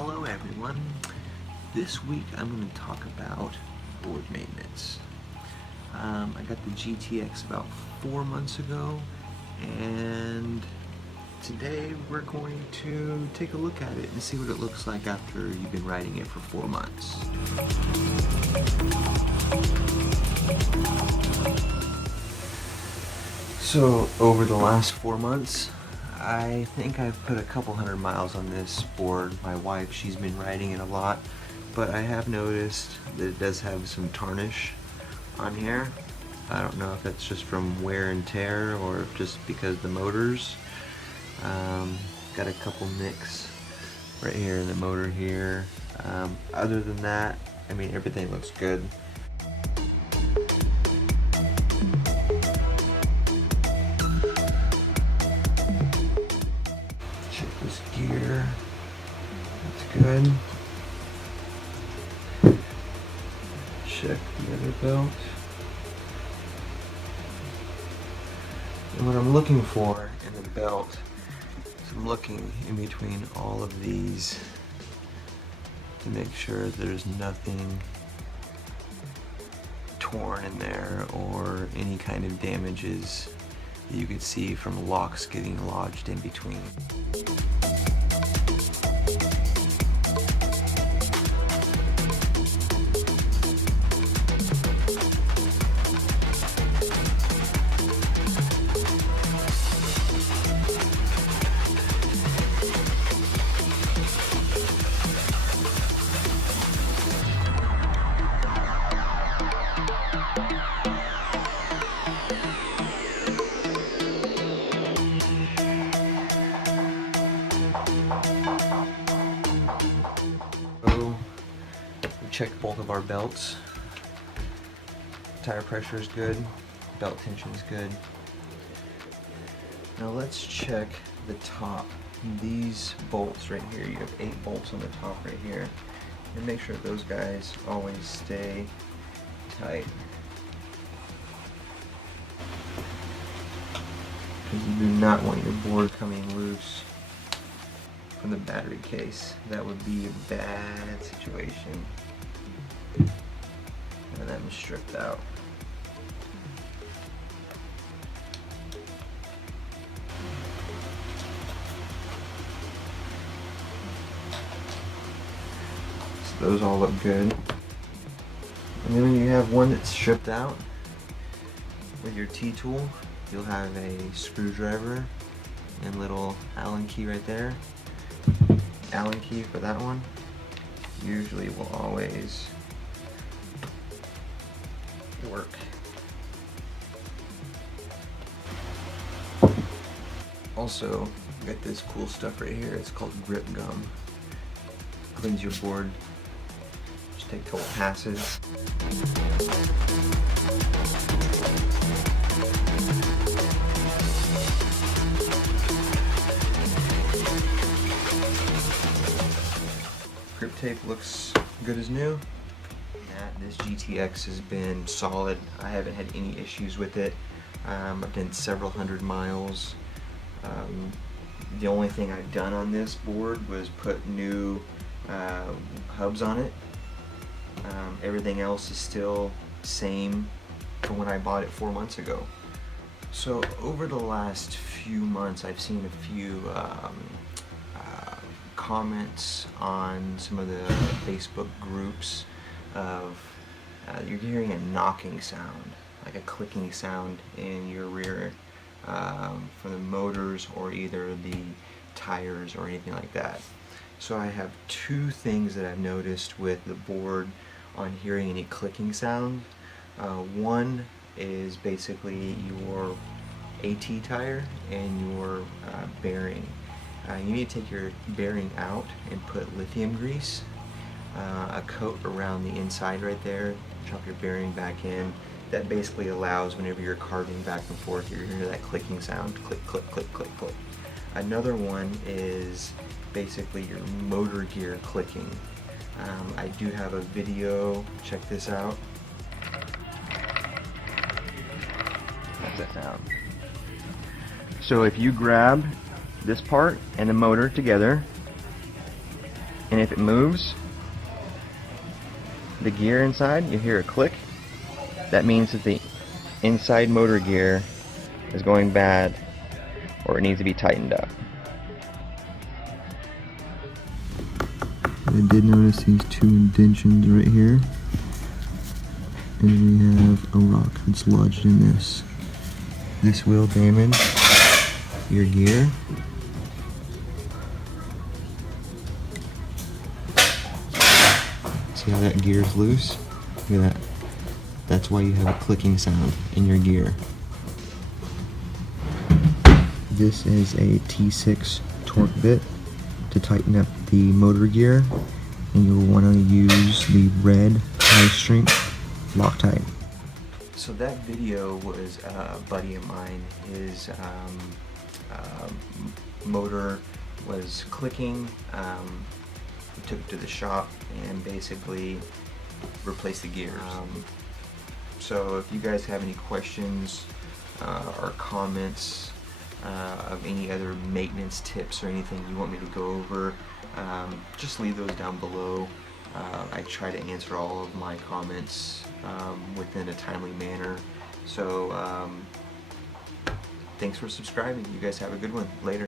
Hello everyone. This week I'm going to talk about board maintenance. I got the GTX about 4 months ago, and today we're going to take a look at it and see what it looks like after you've been riding it for 4 months. So over the last 4 months, I think I've put a couple hundred miles on this board. My wife, she's been riding it a lot, but I have noticed that it does have some tarnish on here. I don't know if that's just from wear and tear or just because the motors. Got a couple nicks right here in the motor here. Other than that, I mean, everything looks good. This gear, that's good. Check the other belt. And what I'm looking for in the belt is I'm looking in between all of these to make sure there's nothing torn in there or any kind of damages that you could see from locks getting lodged in between. We checked both of our belts. Tire pressure is good, belt tension is good. Now let's check the top. These bolts right here, you have 8 bolts on the top right here, and make sure those guys always stay tight, because you do not want your board coming loose from the battery case. That would be a bad situation. And that was stripped out. So those all look good. And then when you have one that's stripped out, with your T-tool, you'll have a screwdriver and little Allen key right there. Allen key for that one usually will always work. Also, you got this cool stuff right here. It's called grip gum. Cleans your board. Just take a couple passes. Grip tape looks good as new. This GTX has been solid. I haven't had any issues with it. I've done several hundred miles. The only thing I've done on this board was put new hubs on it. Everything else is still same from when I bought it 4 months ago. So over the last few months, I've seen a few comments on some of the Facebook groups of you're hearing a knocking sound, like a clicking sound in your rear from the motors or either the tires or anything like that. So I have 2 things that I've noticed with the board on hearing any clicking sound. One is basically your AT tire and your bearing. You need to take your bearing out and put lithium grease, a coat around the inside right there, drop your bearing back in. That basically allows, whenever you're carving back and forth, you're hearing that clicking sound, click, click, click, click, click. Another one is basically your motor gear clicking. I do have a video, check this out. How's that sound? So if you grab this part and the motor together, And if it moves, the gear inside, you hear a click. That means that the inside motor gear is going bad, or it needs to be tightened up. I did notice these two indentions right here, and we have a rock that's lodged in this. This will damage your gear. See how that gear is loose? Look at that. That's why you have a clicking sound in your gear. This is a T6 torque bit to tighten up the motor gear, and you'll want to use the red high strength Loctite. So that video was a buddy of mine. His motor was clicking. We took it to the shop and basically replaced the gears. So if you guys have any questions or comments of any other maintenance tips or anything you want me to go over, just leave those down below. I try to answer all of my comments within a timely manner. So thanks for subscribing. You guys have a good one. Later.